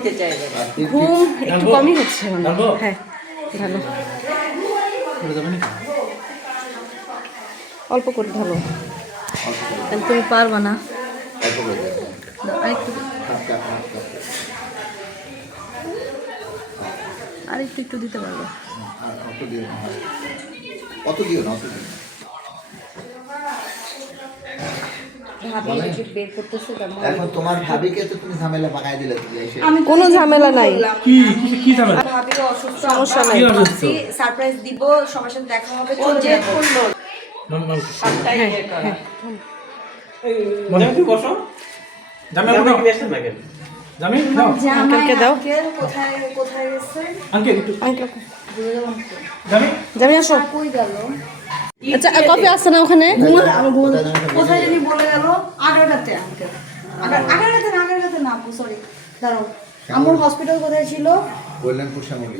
বলতে চাইবে না। ঘুম একটু কমই হচ্ছে মানে। হ্যাঁ ভালো, অল্প করে ঢালো। তাহলে তুমি পারবা না। আরেকটু আরেকটু একটু দিতে পারবো। অত দিও না, অত দিও না। এখন তোমার ভাবিকে তো তুমি ঝামেলা বানাই দিলে, তুমি এসে আমি কোনো ঝামেলা নাই। কি কি ঝামেলা? ভাবির অসুস্থ, সমস্যা নাই। কি অসুস্থ? সারপ্রাইজ দিব, সবার সাথে দেখা হবে, ও চলে যে যাবো। করলো। সবটাই ইয়ে করা। মনে তুই বসো। জামাই জামাই উঠাও। কি আসেন না কেন? জামাই দাও। আঙ্কেলকে দাও। আঙ্কেল কোথায় কোথায় গেছে? আঙ্কেল একটু আঙ্কেল জামাই যাবি আসো। কই গেল? আচ্ছা কফি আসছে না ওখানে? কোথায় জানি বলে গেল? আগারগাতে আঙ্কেল। আগারগাতে না, সরি। দাঁড়াও। আমার হসপিটাল কোথায় ছিল? কল্যাণপুর শ্যামলী।